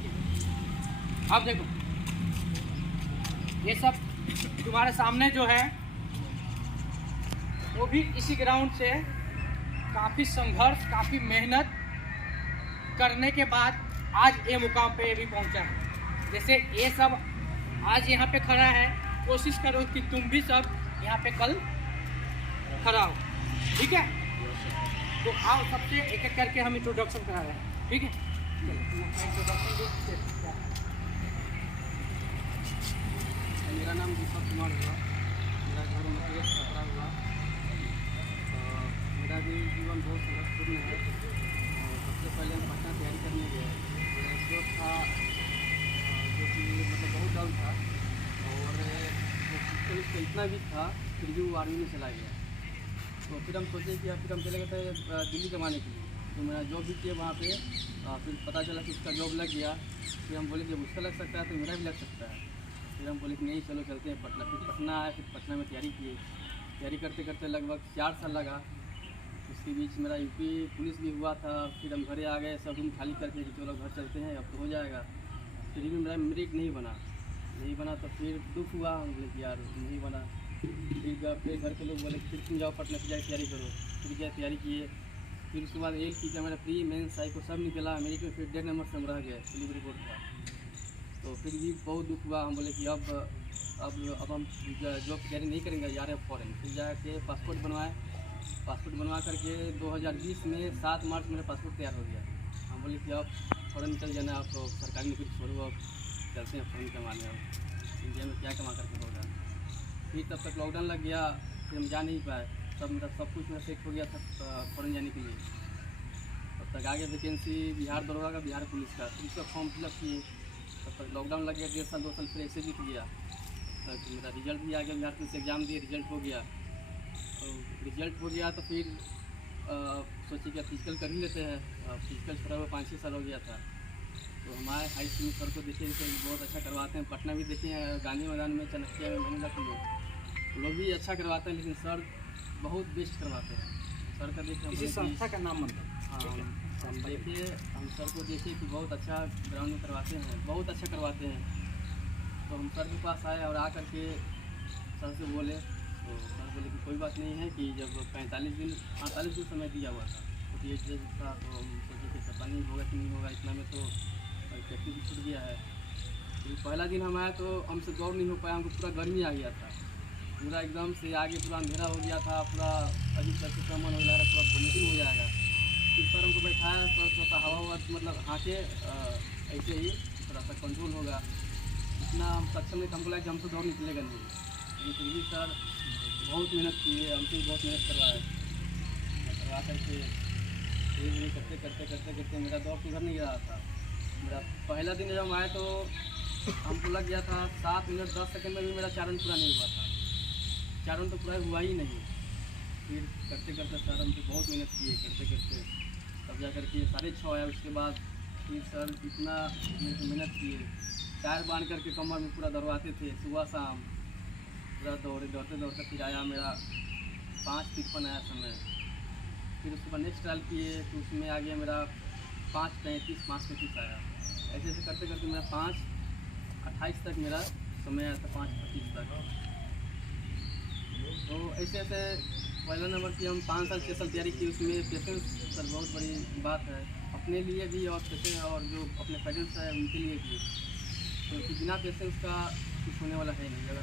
ठीक है। अब देखो ये सब तुम्हारे सामने जो है वो भी इसी ग्राउंड से काफ़ी संघर्ष, काफ़ी मेहनत करने के बाद आज ये मुकाम पे भी पहुंचा है। जैसे ये सब आज यहाँ पे खड़ा है, कोशिश करो कि तुम भी सब यहाँ पे कल खड़ा हो, ठीक है। तो आओ सबसे एक एक करके हम इंट्रोडक्शन करा रहे हैं, ठीक है। मेरा नाम दीपक कुमार हुआ, मेरा घर मकरेश छपरा हुआ। मेरा भी जीवन बहुत संघर्षपूर्ण है। सबसे पहले हम पटना तैयारी करने गए। मेरा एक दोस्त था जो कि मतलब बहुत डाउन था और वो फिजिकल इतना भी था, फिर भी वो आर्मी में चला गया। तो फिर हम सोचे कि फिर हम चले गए थे दिल्ली कमाने के लिए। तो मेरा जॉब भी किया वहाँ पे। फिर पता चला कि उसका जॉब लग गया। फिर हम बोले जब उसका लग सकता है तो मेरा भी लग सकता है। फिर हम बोले कि नहीं चलो चलते हैं पटना। फिर पटना आए, फिर पटना में तैयारी किए। तैयारी करते करते लगभग 4 साल लगा। उसके बीच मेरा यूपी पुलिस भी हुआ था। फिर हम घरे आ गए, सब रूम खाली करके कि चलो घर चलते हैं, अब तो हो जाएगा। फिर भी मेरा मेरिट नहीं बना तो फिर दुख हुआ। हम बोले कि यार नहीं बना। फिर घर के लोग बोले फिर तुम जाओ पटना से जाके तैयारी करो। फिर क्या तैयारी किए। फिर उसके बाद एक की मेरा प्री मेंस साइको सब निकला। मेरिट में फिर 1.5 नंबर से हम रह गए, पुलिस रिपोर्ट था। तो फिर भी बहुत दुख हुआ। हम बोले कि अब हम जॉब की तैयारी नहीं करेंगे, जा रहे हैं फॉरेन। फिर जाके पासपोर्ट बनवा करके 2020 में 7 मार्च मेरा पासपोर्ट तैयार हो गया। हम बोले कि अब फॉरेन चल जाना, अब तो सरकारी नौकरी छोड़ो, अब चलते हैं फॉरेन कमाने। अब इंडिया में क्या कमा करके होगा। फिर तब तक लॉकडाउन लग गया, फिर हम जा नहीं पाए। सब कुछ मेरा सेट हो गया था फॉरेन जाने के लिए। तब तक आ गया वैकेंसी बिहार दरोगा का, बिहार पुलिस का। फिर उसका फॉर्म फिलअप किए। तब तक लॉकडाउन लग गया, 1.5 साल 2 साल फिर ऐसे बीत गया। तब तक मेरा रिजल्ट भी आ गया, बिहार पुलिस एग्ज़ाम दिए, रिजल्ट हो गया। तो फिर सोचे कि फिजिकल कर ही लेते हैं। फिजिकल थोड़ा 5-6 साल हो गया था। तो हमारे हाई स्कूल सर को देखे तो बहुत अच्छा करवाते हैं। पटना भी देखे हैं, गांधी मैदान में, चाणक्य में, महिंद्रा के लोग भी अच्छा करवाते हैं। लेकिन सर बहुत बेस्ट करवाते हैं। सर का देखे किसी संस्था का नाम मतलब। हाँ, हम सर को देखे कि बहुत अच्छा ग्राउंड में करवाते हैं, बहुत अच्छा करवाते हैं। तो हम सर के पास आए और आ करके सर से बोले। तो सर बोले कि कोई बात नहीं है कि जब 48 दिन समय दिया हुआ था, 48 डेज था। तो हम सोचे कि पता नहीं होगा कि नहीं होगा, इतना में तो प्रैक्टिस भी छूट गया है। फिर पहला दिन हम आए तो हमसे दौड़ नहीं हो पाया, हमको पूरा गर्मी आ गया था। पूरा एकदम से आगे पूरा अंधेरा हो गया था, पूरा अजीब तरह से मन हो रहा था, पूरा वोमिटिंग हो जाएगा। फिर सर हमको बैठाया, सर थोड़ा सा हवा मतलब हाँके ऐसे ही थोड़ा सा कंट्रोल होगा। इतना हम सक्षम नहीं, हमको लगा कि हमसे दौड़ निकलेगा नहीं। लेकिन फिर भी सर बहुत मेहनत किए, हमसे भी बहुत मेहनत करवा करके धीरे करते मेरा दौड़ सुधर नहीं रहा था। मेरा पहला दिन जब हम आए तो हमको लग गया था 7 मिनट 10 सेकंड में भी मेरा चारण पूरा नहीं हुआ था। चारण तो पूरा हुआ ही नहीं। फिर करते सर हमसे बहुत मेहनत किए, करते तब जा करके 6:30 आया। उसके बाद फिर सर इतना मेहनत किए, टायर बांध करके कमर में पूरा दौड़वाते थे सुबह शाम। पूरा दौड़ते फिर आया मेरा 5:53 आया समय। फिर उसके बाद नेक्स्ट ट्रायल किए तो उसमें आ गया मेरा 5:35 आया। ऐसे करते मेरा 5:28 तक मेरा समय आया था, 5:25 तक। तो ऐसे पहला नंबर की हम 5 साल 6 साल तैयारी की। उसमें पेशेंस सर बहुत बड़ी बात है अपने लिए भी और पेशेंस और जो अपने पेरेंट्स हैं उनके लिए भी। क्योंकि बिना पेशेंस का कुछ होने वाला है नहीं। अगर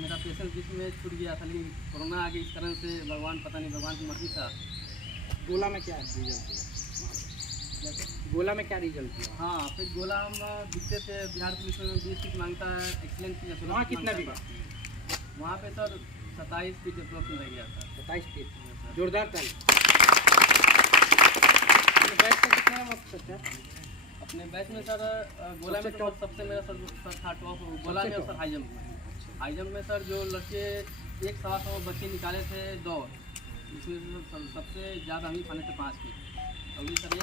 मेरा पेशेंस बीच में छूट गया था, लेकिन कोरोना आ गई इस कारण से, भगवान पता नहीं भगवान की मर्जी था। गोला में क्या रिजल्ट? गोला में क्या रिजल्ट दिया? हाँ, फिर गोला हम दिखते थे बिहार पुलिस में 20 फीट मांगता है, एक्सीलेंट किया। वहाँ कितना भी? वहाँ पे सर 27 फीट अप्रोक्स में रह गया था। 27 फीट, जोरदार ताली। बैच का कितना वक्त सकता है? अपने बैच में सर गोला में तो सबसे मेरा सर था टॉप गोला में और सर हाई जंप में सर जो लड़के 1-1.25 बच्चे निकाले थे दौड़, इसमें सबसे ज़्यादा हम ही खाने थे 5 फीट। अभी सर एक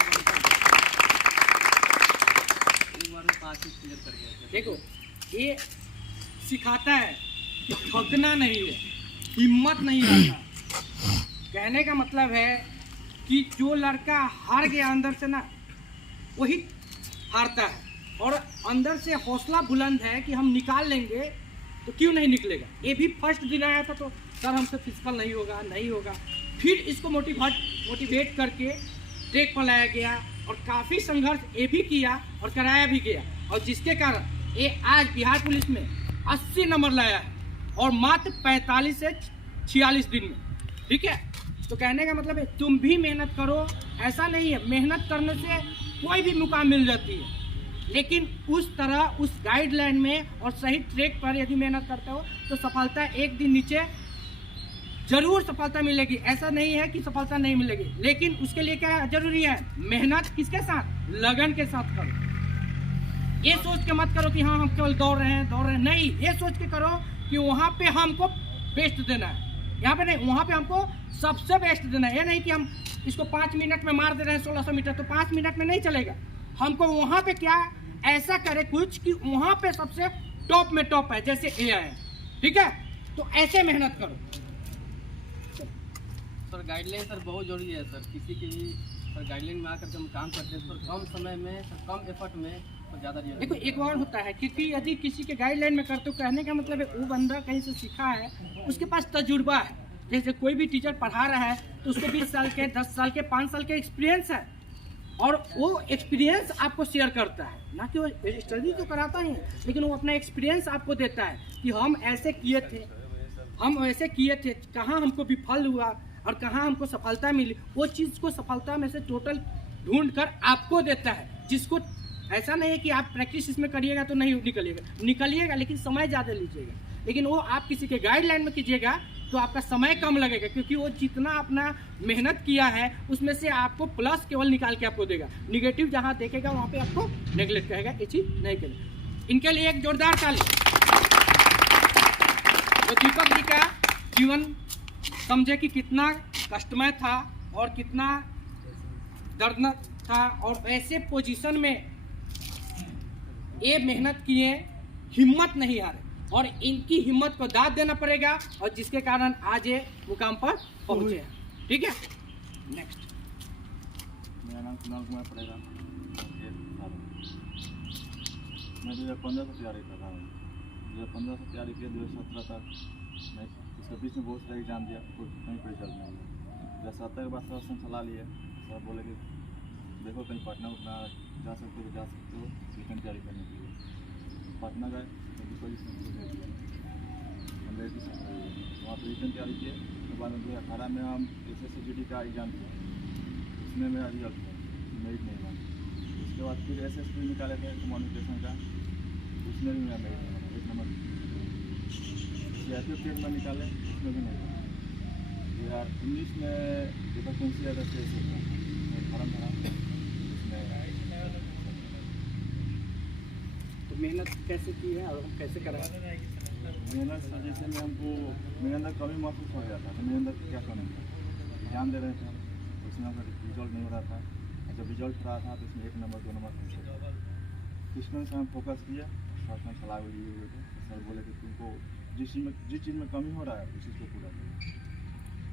बार में 5 फीट क्लियर कर गए थे। देखो ये सिखाता है कि थकना नहीं है, हिम्मत नहीं रखना। कहने का मतलब है कि जो लड़का हार गया अंदर से ना, वही हारता है। और अंदर से हौसला बुलंद है कि हम निकाल लेंगे, तो क्यों नहीं निकलेगा। ये भी फर्स्ट दिन आया था तो सर हमसे फिजिकल नहीं होगा, नहीं होगा। फिर इसको मोटिवेट करके ट्रैक पर लाया गया और काफ़ी संघर्ष ये भी किया और कराया भी गया, और जिसके कारण ये आज बिहार पुलिस में 80 नंबर लाया है और मात्र 45 से 46 दिन में। ठीक है, तो कहने का मतलब है तुम भी मेहनत करो। ऐसा नहीं है मेहनत करने से कोई भी मुकाम मिल जाती है, लेकिन उस तरह उस गाइडलाइन में और सही ट्रैक पर यदि मेहनत करते हो तो सफलता एक दिन नीचे जरूर सफलता मिलेगी। ऐसा नहीं है कि सफलता नहीं मिलेगी, लेकिन उसके लिए क्या जरूरी है, मेहनत किसके साथ, लगन के साथ करो। ये सोच के मत करो कि हाँ हम केवल दौड़ रहे हैं, नहीं, ये सोच के करो कि वहाँ पे हमको बेस्ट देना है, यहाँ पे नहीं, वहाँ पे हमको सबसे बेस्ट देना है। ये नहीं कि हम इसको 5 मिनट में मार दे रहे हैं 1600 मीटर, तो 5 मिनट में नहीं चलेगा। हमको वहाँ पे क्या ऐसा करे कुछ कि वहाँ पे सबसे टॉप में टॉप है, जैसे ए है। ठीक है, तो ऐसे मेहनत करो। सर गाइडलाइन सर बहुत जरूरी है सर, किसी की भी सर गाइडलाइन में आकर के हम काम करते हैं सर, कम समय में सर, कम एफर्ट में तो ज़्यादा रिजल्ट। देखो एक और होता है, क्योंकि यदि किसी के गाइडलाइन में करते हो, कहने का मतलब है वो बंदा कहीं से सीखा है, उसके पास तजुर्बा है। जैसे कोई भी टीचर पढ़ा रहा है तो उसको 20 साल के, 10 साल के, 5 साल के एक्सपीरियंस है, और वो एक्सपीरियंस आपको शेयर करता है, ना कि वो स्टडी तो कराता ही है, लेकिन वो अपना एक्सपीरियंस आपको देता है कि हम ऐसे किए थे, हम ऐसे किए थे, कहाँ हमको विफल हुआ और कहाँ हमको सफलता मिली। वो चीज़ को सफलता में से टोटल ढूंढ कर आपको देता है, जिसको ऐसा नहीं है कि आप प्रैक्टिस इसमें करिएगा तो नहीं निकलिएगा, लेकिन समय ज़्यादा लीजिएगा। लेकिन वो आप किसी के गाइडलाइन में कीजिएगा तो आपका समय कम लगेगा, क्योंकि वो जितना अपना मेहनत किया है उसमें से आपको प्लस केवल निकाल के आपको देगा। निगेटिव जहाँ देखेगा वहाँ पे आपको नेगलेक्ट करेगा, ये चीज़ नहीं करेगा। इनके लिए एक जोरदार ताली। तो दीपक जी का जीवन समझे कि कितना कष्टमय था और कितना दर्दनाक था, और ऐसे पोजीशन में ये मेहनत किए, हिम्मत नहीं हारे, और इनकी हिम्मत को दाद देना पड़ेगा, और जिसके कारण आज ये मुकाम पर पहुंचे हैं। ठीक है, नेक्स्ट। मेरा नाम कुणाल कुमार पड़ेगा। मैं 2015 से तैयारी कर रहा हूँ। 2015 से तैयारी की, 2017 तक मैं इसके बीच में बहुत सारे एग्जाम दिया, कोई कहीं पर रिजल्ट नहीं हुआ। 2017 के बाद सर से सलाह लिए, सर बोले कि देखो कहीं पटना उतना जा सकते हो तो जा सकते हो, रिटर्न तैयारी करने के लिए। पटना गए तो डिपोजिशन हम वहाँ पर रिटर्न तैयारी किए। उसके बाद 2018 में हम SSCGD का एग्ज़ाम किए, उसमें मेरा रिजल्ट मेरिट नहीं बना। उसके बाद फिर SSP निकाले थे कम्युनिकेशन का, उसमें भी मेरा मेरिट नहीं बना, 1 नंबर। CRPF में निकाले, उसमें भी नहीं बना। 2019 में जो वैकेंसी आया था CSF में फॉर्म भरा, उसमें तो मेहनत कैसे की है और हम कैसे कराएं? मेहनत से जैसे में हमको मेरे अंदर कमी महसूस हो जाता था, मेरे अंदर क्या कमी था, एग्जाम दे रहे थे, उसमें हमका रिजल्ट नहीं हो रहा था। जब रिजल्ट रहा था तो उसमें 1 नंबर 2 नंबर किस्मत से हम फोकस किया। सर ने सलाह दिए हुए थे, सर बोले कि तुमको जिस चीज़ में कमी हो रहा है उस चीज़ को पूरा करो।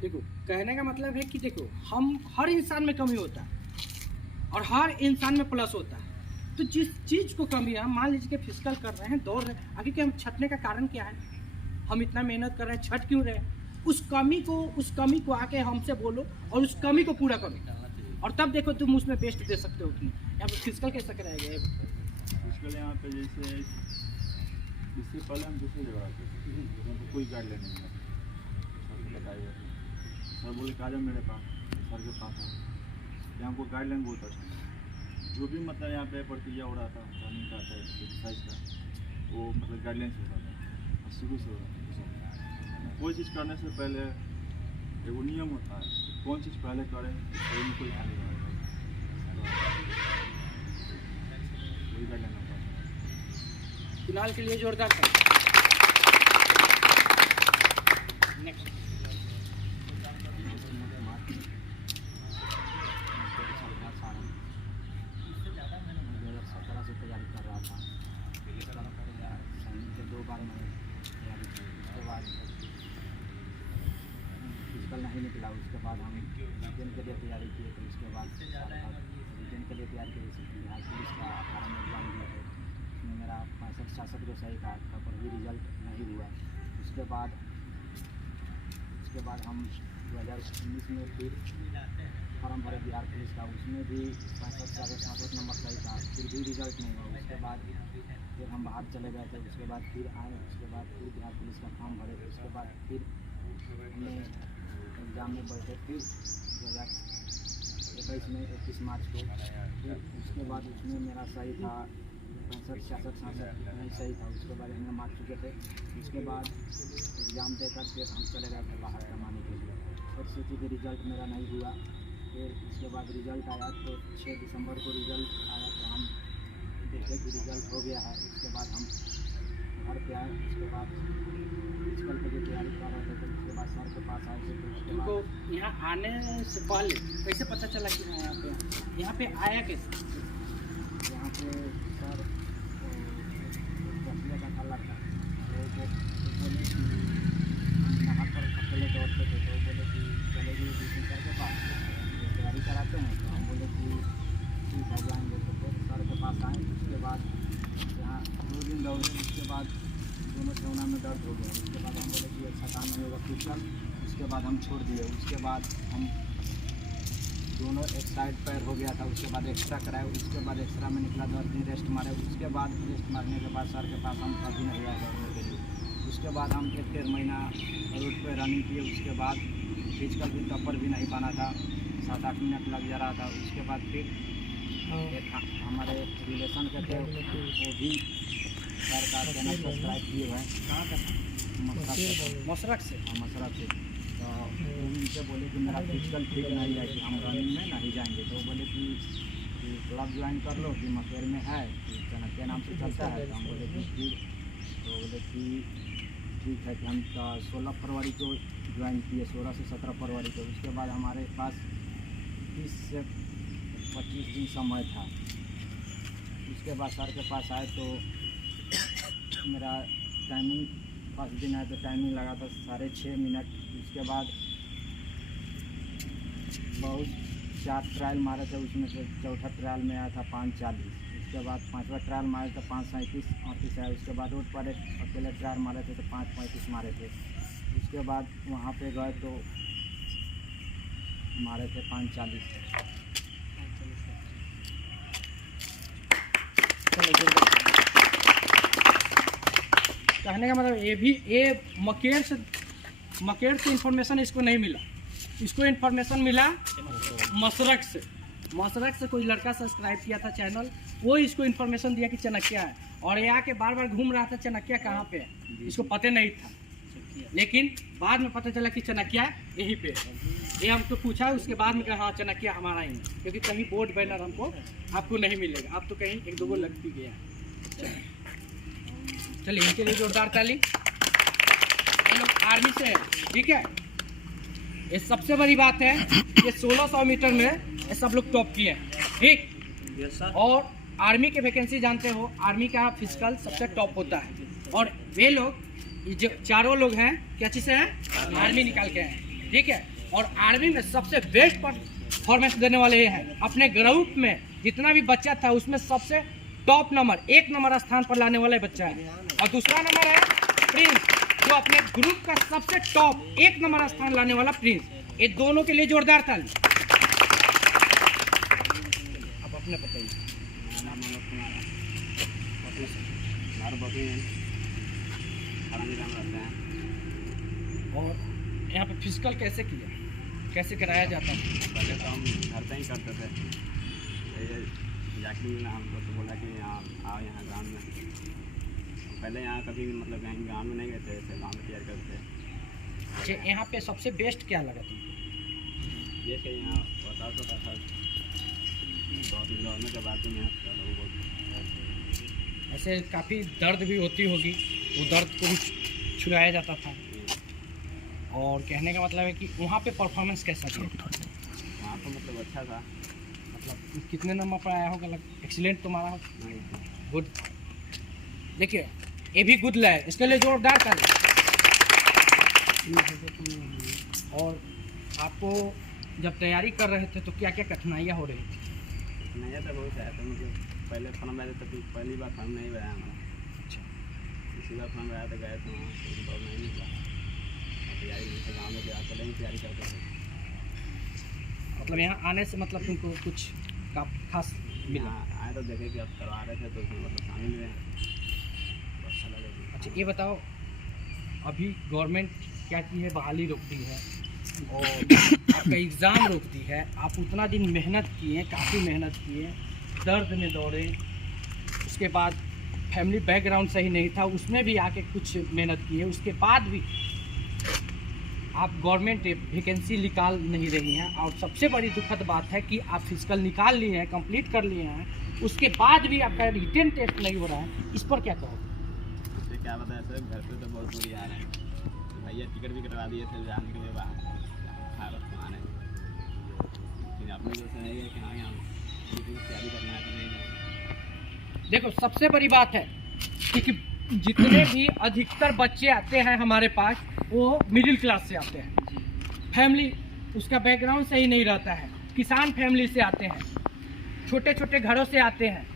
देखो कहने का मतलब है कि देखो हम हर इंसान में कमी होता है और हर इंसान में प्लस होता है। तो जिस चीज़ को कमी है, मान लीजिए कि फिजिकल कर रहे हैं, दौड़ रहे हैं, आगे कि हम छटने का कारण क्या है, हम इतना मेहनत कर रहे हैं, छट क्यों रहे हैं, उस कमी को आके हमसे बोलो और उस कमी को पूरा करो, और तब देखो तुम उसमें बेस्ट दे सकते हो कि यहाँ पर फिजिकल कैसे कराएगा। फिजिकल यहाँ पे जैसे इससे पहले हम दूसरी जगह आते थे, तो कोई गाइडलाइन नहीं था। सर को बताइए, सर बोले कि आ जाओ मेरे पास, सर के पास है, यहाँ हमको गाइडलाइन बहुत अच्छा है। जो भी मतलब यहाँ पे प्रक्रिया हो रहा था, रनिंग का था, एक्सरसाइज का, वो मतलब गाइडलाइन से होता था, और शुरू से हो रहा था। कोई चीज़ करने से पहले एगो नियम होता है, कौन चीज़ पहले करें सही में कोई हानि नहीं होगा, वही गाइडलाइन होता है। फिलहाल के लिए जोरदार कर। नेक्स्ट। 2017 से तैयारी कर रहा था, सैनिक के 2 बार मैंने तैयारी की। उसके बाद फिजिकल नहीं निकला, उसके बाद हम रिटेन के लिए तैयारी किए, तो उसके बाद रिटेन के लिए तैयारी की, बिहार पुलिस का 18 में एग्जाम दिए थे। सही था, तब पर भी रिजल्ट नहीं हुआ। उसके बाद हम 2019 में फिर फॉर्म भरे बिहार पुलिस का, उसमें भी 65 नंबर सही था, फिर भी रिजल्ट नहीं हुआ। उसके बाद फिर हम बाहर चले गए थे, उसके बाद फिर आए, उसके बाद फिर बिहार पुलिस का फॉर्म भरे, उसके बाद फिर हमने एग्ज़ाम में बैठे, फिर 2021 में 21 मार्च को। फिर उसके बाद उसमें मेरा सही था 65, 66 नहीं सही था, उसके बाद हमने मार चुके थे। उसके बाद एग्ज़ाम देकर फिर हम चले गए थे बाहर कमाने के लिए। फिर सोची कि रिज़ल्ट मेरा नहीं हुआ। फिर उसके बाद रिज़ल्ट आया तो 6 दिसंबर को रिज़ल्ट आया, तो हम देखे कि रिज़ल्ट हो गया है। उसके बाद हम घर पे आए, उसके बाद फिजिकल की जो तैयारी कर रहे थे, तो उसके बाद सर के पास आए थे। तो उसके तुमको बाद यहाँ आने से पहले कैसे पता चला कि मैं यहाँ पे आया कैसे? यहाँ पे सर चकिया का था लड़का, तो वो बोले कि हम यहाँ पर अकेले दौड़ते थे, तो वो बोले कि चलेगी विपिन सर के पास, ये तैयारी कराते हैं। तो हम बोले कि ठीक है जाएंगे। तो फिर सर के पास आए। उसके बाद यहाँ 2 दिन दौड़े, उसके बाद दोनों ठेवना में दर्द हो गया। उसके बाद हम बोले कि अच्छा काम नहीं होगा फिजिकल, उसके बाद हम छोड़ दिए। उसके बाद हम दोनों एक साइड पैर हो गया था, उसके बाद एक्सरा कराए। उसके बाद एक्सरा में निकला 10 दिन रेस्ट मारे। उसके बाद रेस्ट मारने के बाद सर के पास हम कभी नहीं आए दौड़ने के लिए। उसके बाद हम 1-1.5 महीना रोड पर रनिंग किए। उसके बाद फिजिकल भी टॉपर भी नहीं बना था, 7-8 मिनट लग जा रहा था। उसके बाद फिर एक हमारे रिलेशन के थे, वो भी सर का चैनल सब्सक्राइब किए हुए हैं। कहाँ का? मशरक से। मशरक से। तो वो उनसे बोले कि मेरा फिजिकल ठीक नहीं है, कि हम रनिंग में नहीं जाएंगे। तो वो बोले कि क्लब ज्वाइन कर लो, कि मकेर में है, कि चाणक्य नाम से चलता है। तो हम बोले कि फिर, तो बोले कि ठीक है, कि हम 16 फरवरी को ज्वाइन किए, 16 से 17 फरवरी को। उसके बाद हमारे पास 30 से 25 दिन समय था। उसके बाद सर के पास आए तो मेरा टाइमिंग फर्स्ट दिन आया तो टाइमिंग लगा था 6.5 मिनट। उसके बाद बहुत 4 ट्रायल मारे थे, उसमें से चौथा ट्रायल में आया था 5:40। उसके बाद 5वां ट्रायल मारे थे 5:37-38 आया। उसके बाद रोड पर एक अकेले ट्रायल मारे थे तो 5:35 मारे थे। उसके बाद वहाँ पे गए तो मारे थे 5:40। कहने का मतलब ये मकेर से इन्फॉर्मेशन इसको नहीं मिला, इसको इन्फॉर्मेशन मिला मशरक से। मशरक से कोई लड़का सब्सक्राइब किया था चैनल, वो इसको इन्फॉर्मेशन दिया कि चाणक्य है, और ये आके बार बार घूम रहा था चाणक्य कहाँ पे है, इसको पता नहीं था। लेकिन बाद में पता चला कि चाणक्य यहीं पे है। ये हमको पूछा, उसके बाद में कहा हाँ चाणक्य हमारा ही है, क्योंकि कहीं बोर्ड बैनर हमको आपको नहीं मिलेगा। आप तो कहीं 1-2 लग भी गया। चलिए इनके लिए जोरदार ताली। हम लोग आर्मी से हैं, ठीक है। ये सबसे बड़ी बात है, ये 1600 मीटर में ये सब लोग टॉप किए हैं, ठीक। और आर्मी के वैकेंसी जानते हो, आर्मी का फिजिकल सबसे टॉप होता है। और वे लोग जो चारों लोग हैं क्या चीज़ से हैं, आर्मी निकाल के हैं, ठीक है। और आर्मी में सबसे बेस्ट परफॉर्मेंस देने वाले ये हैं। अपने ग्रुप में जितना भी बच्चा था उसमें सबसे टॉप नंबर 1 नंबर स्थान पर लाने वाला बच्चा है। और दूसरा नंबर है प्रिंस, जो अपने ग्रुप का सबसे टॉप 1 नंबर स्थान लाने वाला प्रिंस। ये दोनों के लिए जोरदार ताली। अब अपने बताइए। और यहाँ पे फिजिकल कैसे किया, कैसे कराया जाता है? पहले तो हम घर पे ही करते थे। जाकिर ने हमको तो बोला कि यहाँ आओ, यहाँ ग्राउंड में। पहले यहाँ कभी मतलब कहीं गाँव में नहीं गए थे, ऐसे गाँव में तैयार करते। अच्छा, यहाँ पे सबसे बेस्ट क्या लगा तुमको? ये कि यहाँ वर्कआउट होता था, दौड़ने के बाद में ऐसे काफ़ी दर्द भी होती होगी, वो दर्द को भी छुड़ाया जाता था। और कहने का मतलब है कि वहाँ पे परफॉर्मेंस कैसा था? वहाँ तो मतलब अच्छा था। मतलब कितने नंबर पर आया होगा? एक्सीलेंट तुम्हारा हो? गुड। देखिए ये भी गुड है, इसके लिए जोरदार ताली। और आपको जब तैयारी कर रहे थे तो क्या क्या कठिनाइयाँ हो रही थी? नहीं तो बहुत आया था, मुझे पहले फॉर्म आया था, पहली बार फॉर्म नहीं आया हमारा। किसी का फोन आया तो गए थे वहाँ, तो दौड़ नहीं हुआ। तैयारी नहीं थे, गाँव में गया चले ही तैयारी करते थे। मतलब यहाँ आने से मतलब तुमको कुछ का खास मिला? यहाँ आए तो देखे कि अब करवा रहे थे तो उसमें मतलब शामिल हुए हैं, तो अच्छा लगा। अच्छा ये बताओ, अभी गवर्नमेंट क्या की है, बहाली रोक दी है और आपका एग्ज़ाम रोक दी है। आप उतना दिन मेहनत किए, काफ़ी मेहनत किए, दर्द में दौड़े, उसके बाद फैमिली बैकग्राउंड सही नहीं था, उसमें भी आके कुछ मेहनत किए, उसके बाद भी आप गवर्नमेंट वैकेंसी निकाल नहीं रही हैं। और सबसे बड़ी दुखद बात है कि आप फिजिकल निकाल लिए हैं, कंप्लीट कर लिए हैं, उसके बाद भी आपका रिटन टेस्ट नहीं हो रहा है। इस पर क्या कहो? इससे क्या बताया सर, घर पे तो बहुत दूरी आ रहे हैं, तो भैया टिकट भी कटवा दिए थे जाने के लिए बाहर भारत में आने, लेकिन अपने जो से नहीं है कि हाँ यहाँ तैयारी करना है तो नहीं है। देखो सबसे बड़ी बात है कि जितने भी अधिकतर बच्चे आते हैं हमारे पास वो मिडिल क्लास से आते हैं, फैमिली उसका बैकग्राउंड सही नहीं रहता है, किसान फैमिली से आते हैं, छोटे छोटे घरों से आते हैं।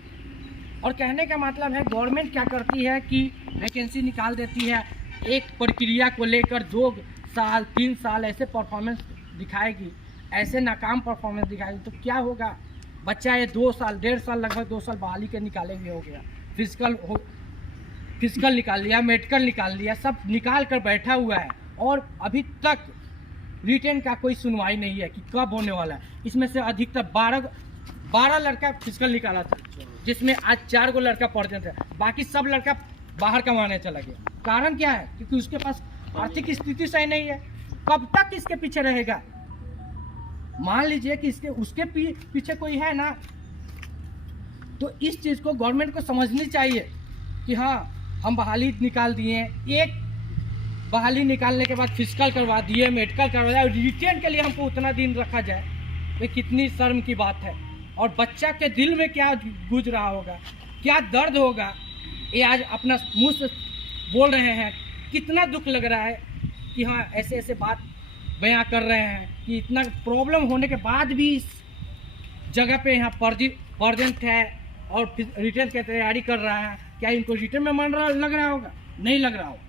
और कहने का मतलब है गवर्नमेंट क्या करती है कि वैकेंसी निकाल देती है, एक प्रक्रिया को लेकर 2 साल 3 साल ऐसे परफॉर्मेंस दिखाएगी, ऐसे नाकाम परफॉर्मेंस दिखाएगी तो क्या होगा? बच्चा ये 2 साल 1.5 साल लगभग 2 साल बहाली के निकाले हुए हो गया, फिजिकल निकाल लिया, मेडिकल निकाल लिया, सब निकाल कर बैठा हुआ है और अभी तक रिटर्न का कोई सुनवाई नहीं है कि कब होने वाला है। इसमें से अधिकतर 12 लड़का फिजिकल निकाला था, जिसमें आज 4 लड़का पढ़ते थे, बाकी सब लड़का बाहर कमाने चला गया। कारण क्या है? क्योंकि उसके पास आर्थिक स्थिति सही नहीं है। कब तक इसके पीछे रहेगा? मान लीजिए कि उसके पीछे कोई है ना, तो इस चीज़ को गवर्नमेंट को समझनी चाहिए कि हाँ हम बहाली निकाल दिए, एक बहाली निकालने के बाद फिजिकल करवा दिए, मेडिकल करवा दिया, और रिटर्न के लिए हमको उतना दिन रखा जाए, ये कितनी शर्म की बात है। और बच्चा के दिल में क्या गुज रहा होगा, क्या दर्द होगा, ये आज अपना मुंह से बोल रहे हैं। कितना दुख लग रहा है कि हाँ ऐसे ऐसे बात बयां कर रहे हैं कि इतना प्रॉब्लम होने के बाद भी इस जगह पे यहाँ प्रेजेंट है और रिटर्न की तैयारी कर रहा है। क्या इनको रिटर्न में लग रहा होगा? नहीं लग रहा होगा,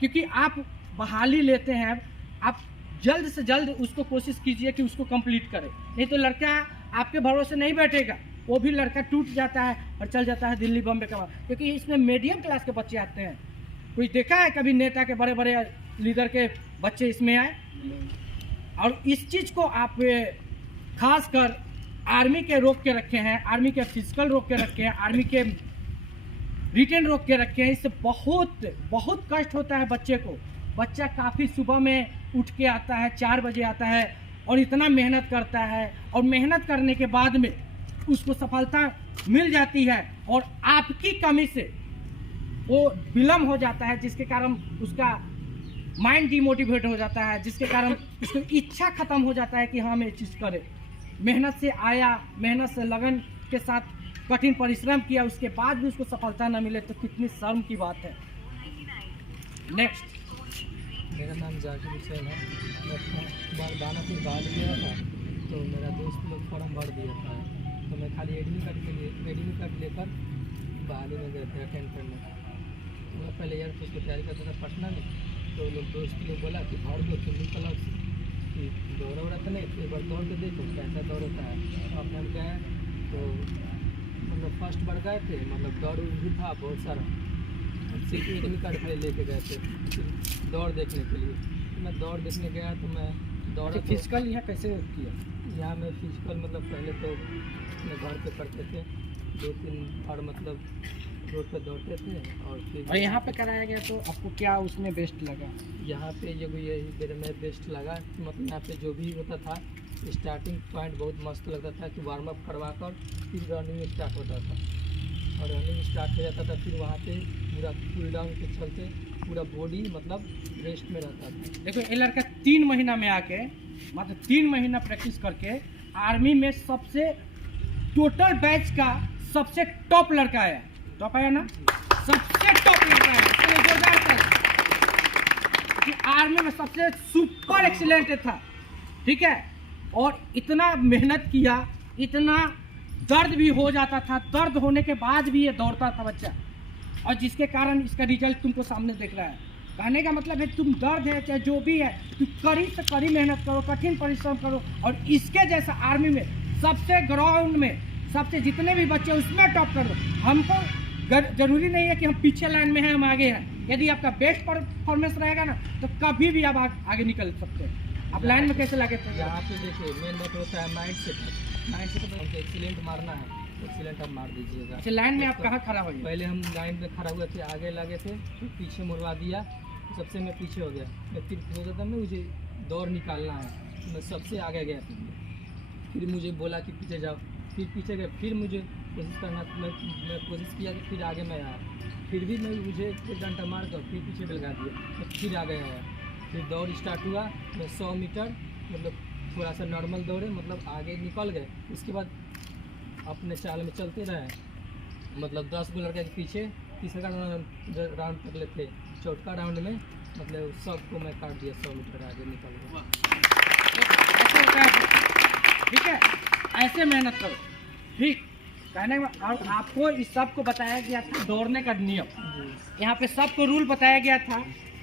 क्योंकि आप बहाली लेते हैं, आप जल्द से जल्द उसको कोशिश कीजिए कि उसको कंप्लीट करें, नहीं तो लड़का आपके भरोसे नहीं बैठेगा, वो भी लड़का टूट जाता है और चल जाता है दिल्ली बम्बे का। क्योंकि इसमें मीडियम क्लास के बच्चे आते हैं। कोई देखा है कभी नेता के बड़े बड़े लीडर के बच्चे इसमें आए? और इस चीज़ को आप खास कर आर्मी के रोक के रखे हैं, आर्मी के फिजिकल रोक के रखे हैं, आर्मी के रिटर्न रोक के रखे हैं। इससे बहुत कष्ट होता है बच्चे को। बच्चा काफ़ी सुबह में उठ के आता है, 4 बजे आता है और इतना मेहनत करता है, और मेहनत करने के बाद में उसको सफलता मिल जाती है और आपकी कमी से वो विलम्ब हो जाता है, जिसके कारण उसका माइंड डिमोटिवेट हो जाता है, जिसके कारण उसकी इच्छा खत्म हो जाता है कि हाँ मैं ये चीज़ करें। मेहनत से आया, मेहनत से लगन के साथ कठिन परिश्रम किया, उसके बाद भी उसको सफलता न मिले तो कितनी शर्म की बात है। नेक्स्ट। मेरा नाम जाकिर हुसैन है। मैं दानापुर बहाली गया था, तो मेरा दोस्त लोग फॉर्म भर दिया था, तो मैं खाली एडमिट कार्ड लेकर बहाली में गए थे अटेंड करने। तो मैं पहले यार उसको तैयारी करता था पटना में, तो लोग दोस्त लोग बोला कि भर दो तुम कलर कि दौड़ा उड़ा तो नहीं, एक बार दौड़ के देखो कैसा दौड़ होता है। अब हम गए तो मतलब फर्स्ट बार गए थे, मतलब दौड़ भी था बहुत सारा, सिर्फ एडमिट कार्ड खाली लेके गए थे दौड़ देखने के लिए। तो मैं दौड़ देखने गया तो मैं दौड़ा। फिजिकल यहाँ कैसे किया? यहाँ मैं फिजिकल मतलब पहले तो अपने घर पे करते थे 2-3 बार, मतलब रोड पे दौड़ते थे, और फिर यहाँ पे कराया गया तो आपको क्या उसमें बेस्ट लगा? यहाँ पे जो यही मेरे में बेस्ट लगा, मतलब यहाँ पे जो भी होता था स्टार्टिंग पॉइंट बहुत मस्त लगता था कि वार्म अप करवा कर फिर रनिंग स्टार्ट होता था, और रनिंग स्टार्ट हो जाता था, फिर वहाँ पे पूरा कूल डाउन के चलते पूरा बॉडी मतलब रेस्ट में रहता था। देखो ये लड़का 3 महीना में आके, मतलब 3 महीना प्रैक्टिस करके आर्मी में सबसे टोटल बैच का सबसे टॉप लड़का है। टॉप आया ना, सबसे टॉप लड़का है, इसलिए जोरदार था कि आर्मी में सबसे सुपर एक्सीलेंट था, ठीक है। और इतना मेहनत किया, इतना दर्द भी हो जाता था, दर्द होने के बाद भी ये दौड़ता था बच्चा, और जिसके कारण इसका रिजल्ट तुमको सामने दिख रहा है। कहने का मतलब है तुम दर्द है चाहे जो भी है, तुम कड़ी से कड़ी मेहनत करो, कठिन परिश्रम करो और इसके जैसा आर्मी में सबसे ग्राउंड में सबसे जितने भी बच्चे उसमें टॉप करो। हमको जरूरी नहीं है कि हम पीछे लाइन में हैं, हम आगे हैं। यदि आपका बेस्ट परफॉर्मेंस रहेगा ना तो कभी भी आप आगे निकल सकते हैं। आप लाइन में कैसे लगे थे? यहाँ पे देखिए मेन बात होता है माइंड सेट। माइंड सेट हमको एक्सीलेंट मारना है, एक्सीलेंट आप मार दीजिएगा। अच्छा, लाइन में आप कहाँ खड़ा हो? पहले हम लाइन में खड़ा हुए थे, आगे लगे थे, फिर पीछे मुड़वा दिया, सबसे मैं पीछे हो गया। मैं फिर सोचा था मैं मुझे दौड़ निकालना है, मैं सबसे आगे गया। फिर मुझे बोला कि पीछे जाओ, फिर पीछे गए। फिर मुझे कोशिश करना, मैं कोशिश किया कि फिर आगे मैं आया, फिर भी मैं मुझे एक डंडा मार कर फिर पीछे लगा दिया, मैं फिर आगे आया। फिर दौड़ स्टार्ट हुआ, मैं 100 मीटर मतलब थोड़ा सा नॉर्मल दौड़े, मतलब आगे निकल गए। उसके बाद अपने चाल में चलते रहे, मतलब 10 गो लड़के के पीछे तीसरा राउंड तक ले थे। चौथा राउंड में मतलब सबको मैं काट दिया, 100 मीटर आगे निकल गया। ऐसे होता है, ठीक है, ऐसे मेहनत करो। ठीक कहने में और आपको इस सब को बताया गया था दौड़ने का नियम। यहाँ पे सबको रूल बताया गया था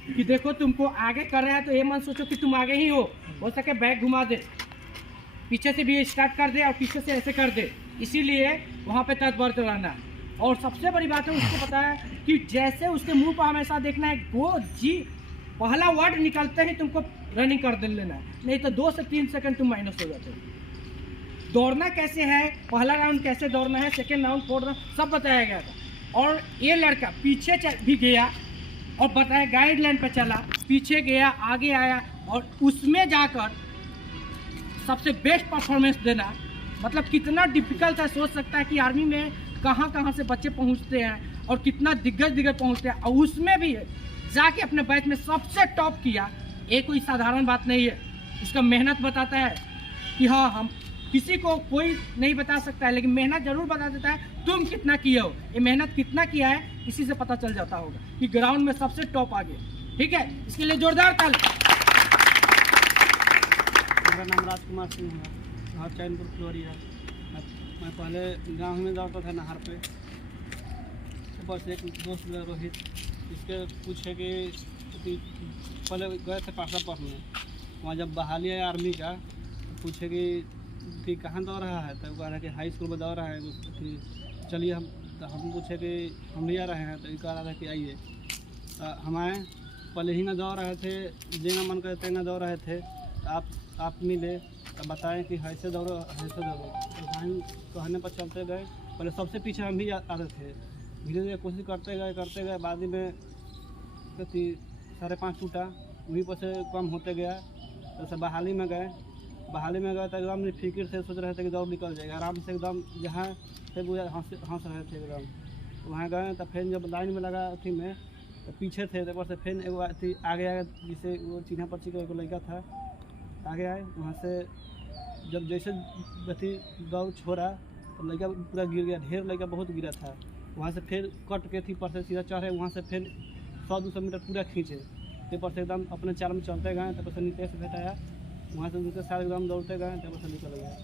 कि देखो तुमको आगे कर रहा है तो ये मत सोचो कि तुम आगे ही हो सके बैग घुमा दे, पीछे से भी स्टार्ट कर दे और पीछे से ऐसे कर दे, इसीलिए वहाँ पे तत्पर रहना है। और सबसे बड़ी बात है उसको पता है कि जैसे उसके मुंह पर हमेशा देखना है वो जी पहला वर्ड निकलते ही तुमको रनिंग कर दे लेना है, नहीं तो 2 से 3 सेकंड तुम माइनस हो जाते हो। दौड़ना कैसे है, पहला राउंड कैसे दौड़ना है, सेकेंड राउंड, फोर्थ राउंड सब बताया गया था। और ये लड़का पीछे भी गया और बताया गाइडलाइन पर चला, पीछे गया, आगे आया और उसमें जाकर सबसे बेस्ट परफॉर्मेंस देना मतलब कितना डिफिकल्ट है। सोच सकता है कि आर्मी में कहाँ कहाँ से बच्चे पहुँचते हैं और कितना दिग्गज पहुँचते हैं, और उसमें भी जाके अपने बैच में सबसे टॉप किया। ये कोई साधारण बात नहीं है, उसका मेहनत बताता है कि हाँ हम किसी को कोई नहीं बता सकता है, लेकिन मेहनत जरूर बता देता है तुम कितना किए हो। ये मेहनत कितना किया है इसी से पता चल जाता होगा कि ग्राउंड में सबसे टॉप आ गए। ठीक है, इसके लिए जोरदार ताली। मेरा नाम राजकुमार सिंह है, और चैनपुर फ्लोरिया। मैं पहले गांव में दौड़ता था नहर पे, ऊपर से एक दोस्त मेरा रोहित, इसके पूछे कि पहले गए थे पासा पढ़ने, वहाँ जब बहाली है आर्मी का तो पूछे कि कहाँ दौड़ रहा है, तो कह रहा है कि हाई स्कूल में दौड़ रहा है। कि चलिए हम पूछे कि हम भी आ रहे हैं, तो ये कह रहा था कि आइए। हम आए, पहले ही ना दौड़ रहे थे, जेना मन करे तेना दौड़ रहे थे। आप मिले तो बताएं कि ऐसे दौड़ो ऐसे दौड़ो, तो हम कहने पर चलते गए। पहले सबसे पीछे हम भी आते थे, धीरे धीरे कोशिश करते गए। बाद में 5.5 टूटा, वहीं पर से कम होते गया। तो बहाली में गए तो एकदम फिक्र से सोच रहे थे कि दौड़ निकल जाएगा, आराम से एकदम जहाँ से हंस रहे थे एकदम। वहाँ गए तो फिर जब लाइन में लगा अथी में तो पीछे थे, तो से फिर एगो आगे जिसे वो चिन्हा पर्ची का एगो लड़का था, आगे आए। वहाँ से जब जैसे अथी दौड़ छोड़ा तो लड़का पूरा गिर गया, ढेर लड़का बहुत गिरा था। वहाँ से फिर कट के थी पर से सीधा चढ़े, वहाँ से फिर 100-200 मीटर पूरा खींचे, तो पर से एकदम अपने चाल में चलते गए। तब से नीचे से भेटाया, वहाँ से उनके साथ एकदम दौड़ते गए, तब से निकल गए।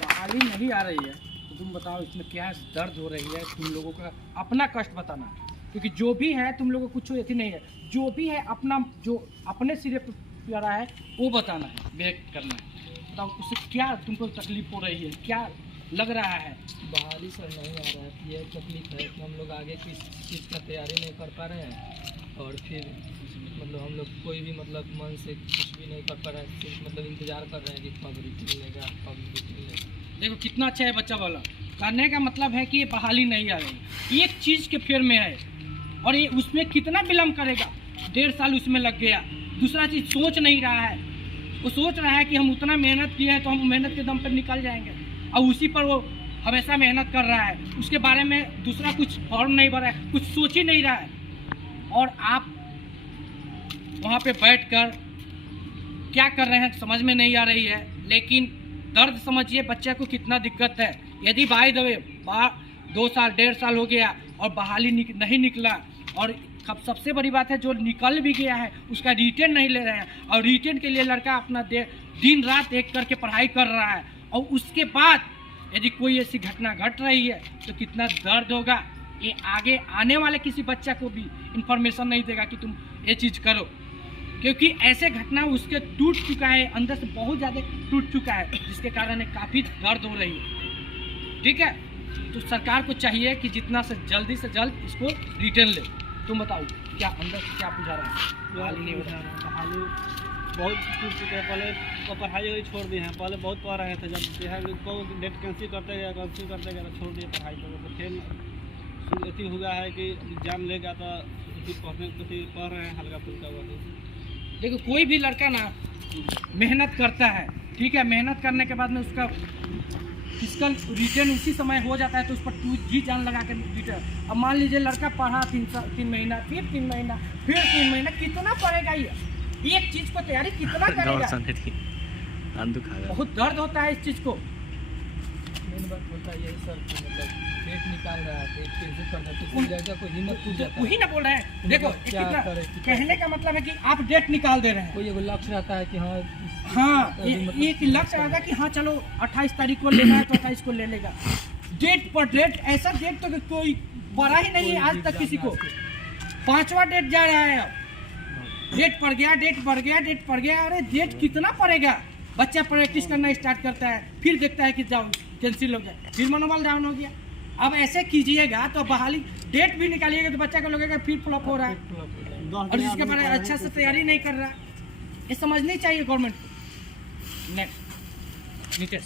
बहाली नहीं आ रही है तो तुम बताओ इसमें क्या दर्द हो रही है, तुम लोगों का अपना कष्ट बताना, क्योंकि जो भी है तुम लोगों को कुछ ऐसी नहीं है, जो भी है अपना जो अपने सिरे पर प्यारा है वो बताना है, व्यक्त करना है। बताओ उससे क्या तुमको तकलीफ हो रही है, क्या लग रहा है? बहाली सर नहीं आ रहा है, ये तकलीफ है कि हम लोग आगे किस चीज़ का तैयारी नहीं कर पा रहे हैं, और फिर मतलब हम लोग कोई भी मतलब मन से कुछ भी नहीं कर पा रहे हैं, सिर्फ मतलब इंतज़ार कर रहे हैं कि कब रिटर्न मिलेगा, कब रिटर्न मिलेगा। देखो कितना अच्छा है बच्चा वाला, कहने का मतलब है कि ये बहाली नहीं आ रही, एक चीज़ के फेर में है और ये उसमें कितना विलम्ब करेगा, 1.5 साल उसमें लग गया। दूसरा चीज़ सोच नहीं रहा है, वो सोच रहा है कि हम उतना मेहनत किए हैं तो हम मेहनत के दम पर निकल जाएंगे, और उसी पर वो हमेशा मेहनत कर रहा है, उसके बारे में दूसरा कुछ फॉर्म नहीं भरा है, कुछ सोच ही नहीं रहा है। और आप वहाँ पे बैठकर क्या कर रहे हैं समझ में नहीं आ रही है, लेकिन दर्द समझिए बच्चे को कितना दिक्कत है। यदि बाय द वे 2 साल 1.5 साल हो गया और बहाली नहीं निकला, और सबसे बड़ी बात है जो निकल भी गया है उसका रिटर्न नहीं ले रहे हैं, और रिटर्न के लिए लड़का अपना दिन रात एक करके पढ़ाई कर रहा है, और उसके बाद यदि कोई ऐसी घटना घट रही है तो कितना दर्द होगा, ये आगे आने वाले किसी बच्चा को भी इंफॉर्मेशन नहीं देगा कि तुम ये चीज़ करो, क्योंकि ऐसे घटना उसके टूट चुका है, अंदर से बहुत ज़्यादा टूट चुका है, जिसके कारण काफ़ी दर्द हो रही है। ठीक है, तो सरकार को चाहिए कि जितना से जल्द इसको रिटर्न ले। तुम बताओ क्या अंदर से क्या बुझा रहा है? बहाली नहीं बता रहा, बहाली बहुत टूट चुके हैं। पहले तो पढ़ाई वही छोड़ दिए हैं, पहले बहुत पढ़ रहे थे, जब बिहार को डेट कैंसिल करते गया तो छोड़ दिए पढ़ाई। तो फिर अथी हुआ है कि एग्जाम लेगा तो पढ़ रहे हैं हल्का फुल्का हुआ। देखो कोई भी लड़का ना मेहनत करता है, ठीक है, मेहनत करने के बाद में उसका फिजिकल रिटर्न उसी समय हो जाता है, तो उस पर जी जान लगा कर रिटर्न। अब मान लीजिए लड़का पढ़ा 3 महीना, फिर 3 महीना, फिर 3 महीना, कितना पढ़ेगा ये एक चीज़ को तैयारी कितना करेगा? बहुत दर्द होता है इस चीज़ को। मेन बात होता है यही सर कि मतलब डेट निकाल रहा है, डेट कैंसिल कर देते हैं, लड़का को हिम्मत टूट जाता है। वही ना बोल रहे हैं, देखो क्या कितना करे, कहने का मतलब है कि आप डेट निकाल दे रहे हैं। कोई एगो लक्ष्य रहता है कि हाँ हाँ, एक लक्ष्य रहता है कि हाँ चलो 28 तारीख को लेना है तो 28 को ले लेगा। डेट पर डेट, ऐसा डेट तो कोई बढ़ा ही नहीं है आज तक किसी को। 5वां डेट जा रहा है, अब डेट पड़ गया, डेट बढ़ गया, डेट पड़ गया। अरे डेट कितना पड़ेगा? बच्चा प्रैक्टिस करना स्टार्ट करता है, फिर देखता है कि जाओ कैंसिल हो गया, फिर मनोबल डाउन हो गया। अब ऐसे कीजिएगा तो बहाली डेट भी निकालिएगा तो बच्चा को लगेगा फिर फ्लॉप हो रहा है, और जिसके बारे में अच्छा से तैयारी नहीं कर रहा। ये समझनी चाहिए गवर्नमेंट को। नेक्स्ट नीतीश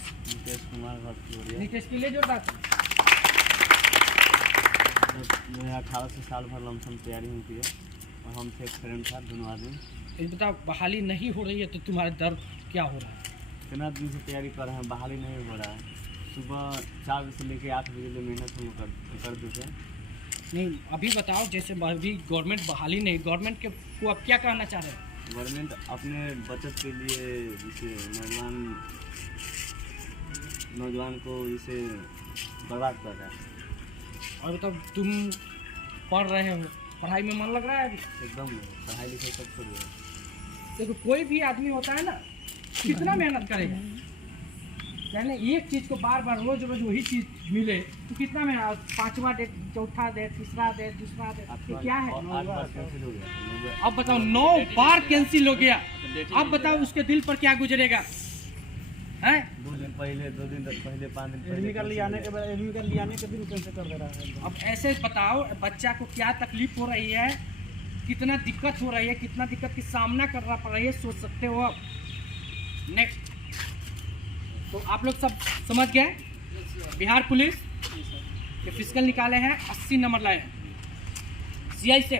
कुमार भटूरिया। नीतीश के लिए जोरदार। 2018 से साल भर लमसम तैयारी होती है, और हम थे फ्रेंड था दोनों आदमी। ये बताओ बहाली नहीं हो रही है तो तुम्हारा दर्द क्या हो रहा है? कितना दिन से तैयारी कर रहे हैं, बहाली नहीं हो रहा है। सुबह 4 बजे से लेकर 8 बजे तक मेहनत हम कर देते हैं। नहीं अभी बताओ, जैसे अभी गवर्नमेंट बहाली नहीं, गवर्नमेंट के को अब क्या कहना चाह रहे हैं? गवर्नमेंट अपने बचत के लिए जैसे नौजवान को जैसे बर्बाद कर रहा है। और बताओ तुम पढ़ रहे हो, पढ़ाई में मन लग रहा है अभी? एकदम नहीं, पढ़ाई लिखाई सब छोड़ दिया। देखो कोई भी आदमी होता है ना, कितना मेहनत करेगा, यानी एक चीज़ को बार बार रोज रोज वही चीज़ मिले तो कितना मेहनत। 5वां डेट, 4था डेट, 3रा डेट, 2रा डेट, ये क्या है? 8 बार कैंसिल हो गया। अब बताओ 9 बार कैंसिल हो गया। अब बताओ उसके दिल पर क्या गुजरेगा? हैं? 2 दिन पहले, 2 दिन पहले, 5 दिन एडमिट कार्ड पहले ले आने के बाद एडमिट कार्ड ले आने के दिन कैंसिल कर दे रहा है। अब ऐसे बताओ बच्चा को क्या तकलीफ हो रही है, कितना दिक्कत हो रही है, कितना दिक्कत की सामना करना पड़ रही है, सोच सकते हो आप। नेक्स्ट, तो आप लोग सब समझ गए, बिहार पुलिस के फिजिकल निकाले हैं, 80 नंबर लाए हैं CI से,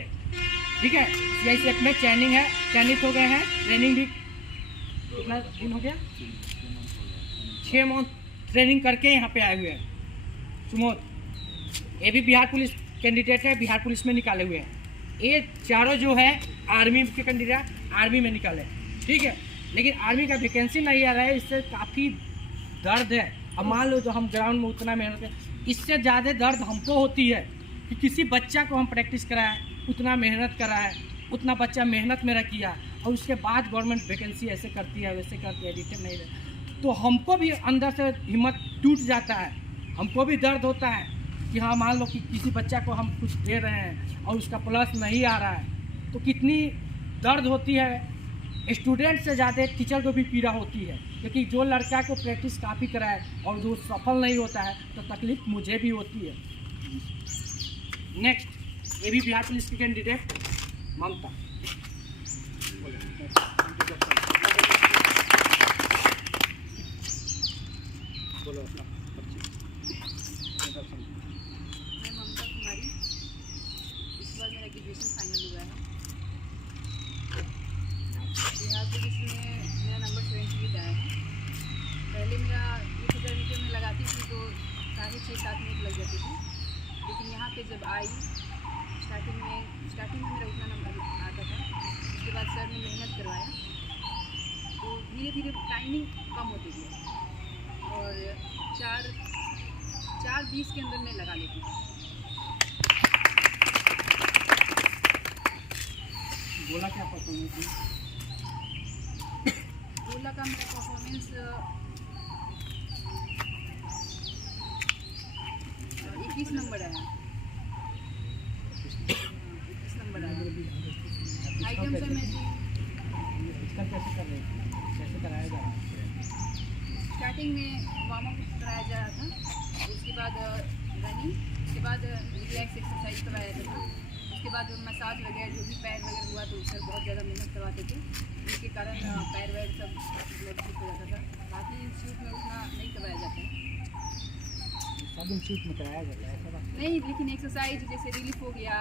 ठीक है। CI से में चयनिंग है, चयनित हो गए हैं, ट्रेनिंग भी कितना दिन हो गया, 6 मंथ ट्रेनिंग करके यहाँ पे आए हुए हैं। सुमोद ये भी बिहार पुलिस कैंडिडेट है, बिहार पुलिस में निकाले हुए हैं। ये चारों जो है आर्मी के कैंडिडेट, आर्मी में निकाले हैं, ठीक है। लेकिन आर्मी का वैकेंसी नहीं आ रहा है, इससे काफ़ी दर्द है। अब मान लो जो हम ग्राउंड में उतना मेहनत है, इससे ज़्यादा दर्द हमको होती है कि किसी बच्चा को हम प्रैक्टिस कराएं, उतना मेहनत कराएं, उतना बच्चा मेहनत मेरा किया, और उसके बाद गवर्नमेंट वैकेंसी ऐसे करती है, वैसे करती है, रिटर्न नहीं रहता, तो हमको भी अंदर से हिम्मत टूट जाता है, हमको भी दर्द होता है कि हाँ मान लो कि किसी बच्चा को हम कुछ दे रहे हैं और उसका प्लस नहीं आ रहा है, तो कितनी दर्द होती है। स्टूडेंट से ज़्यादा टीचर को भी पीड़ा होती है, क्योंकि जो लड़का को प्रैक्टिस काफ़ी कराए और जो सफल नहीं होता है तो तकलीफ मुझे भी होती है। नेक्स्ट, ये भी बिहार पुलिस की कैंडिडेट ममता। बोलो अपना मैं ममता कुमारी, इस बार मेरा ग्रेजुएशन फाइनल हुआ है। बिहार पुलिस में मेरा नंबर 78 आया है। पहले मेरा 1000 मीटर में लगाती थी तो 6.5-7 मिनट लग जाती थी, लेकिन यहाँ पे जब आई स्टार्टिंग में मेरा उतना नंबर आता था। उसके बाद सर ने मेहनत करवाया तो धीरे धीरे टाइमिंग कम होती गई और 4:20 के अंदर मैं लगा लेती थी। बोला क्या परफॉर्मेंस थी? गोला का मेरा परफॉर्मेंस 21 नंबर आया। 21 नंबर आया। आइटम से मैं इसका कैसे कर रहे थे, कैसे कराया जा रहा है? स्टार्टिंग में वार्म अप कराया जा रहा था, उसके बाद रनिंग, उसके बाद रिलैक्स एक्सरसाइज करवाया जाता था, उसके बाद मसाज वगैरह जो भी पैर वगैरह हुआ तो सर बहुत ज़्यादा मेहनत करवाते थे, जिसके कारण पैर वैर सब ब्लड ठीक हो जाता था। बाकी इंस्टीट्यूट में उतना नहीं करवाया जाता है। सब इंस्टीट्यूट में कराया जाता है ऐसा बात? नहीं, लेकिन एक्सरसाइज जैसे रिलीफ हो गया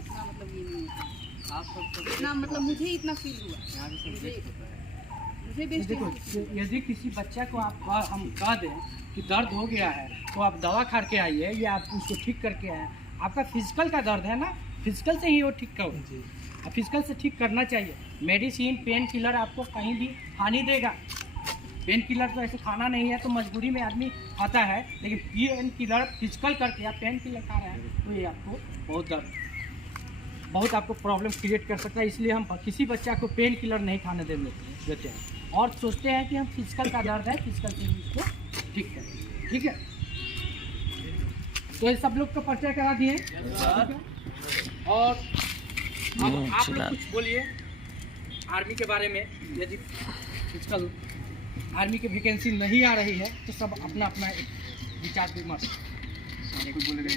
उतना मतलब ये नहीं होता, आप सब इतना मतलब मुझे इतना फील हुआ, यहाँ भी सब बेस्ट होता है। मुझे बेस्ट देखो, यदि किसी बच्चा को हम कह दें कि दर्द हो गया है तो आप दवा खा के आइए या आप उसको ठीक करके आए। आपका फिजिकल का दर्द है ना, फिजिकल से ही वो ठीक करो। अब फिजिकल से ठीक करना चाहिए। मेडिसिन पेन किलर आपको कहीं भी हानि देगा। पेन किलर तो ऐसे खाना नहीं है, तो मजबूरी में आदमी खाता है, लेकिन पेन किलर फिजिकल करके आप पेन किलर खा रहे हैं तो ये आपको बहुत आपको प्रॉब्लम क्रिएट कर सकता है। इसलिए हम किसी बच्चा को पेन किलर नहीं खाने देते हैं और सोचते हैं कि हम फिजिकल का दर्द है, फिजिकल से ही उसको ठीक करें। ठीक है, तो ये सब लोग को परिचय करा दिए। और अब आप लोग कुछ बोलिए आर्मी के बारे में। यदि फिजिकल आर्मी की वैकेंसी नहीं आ रही है तो सब अपना अपना एक विचार विमर्श बोलेगा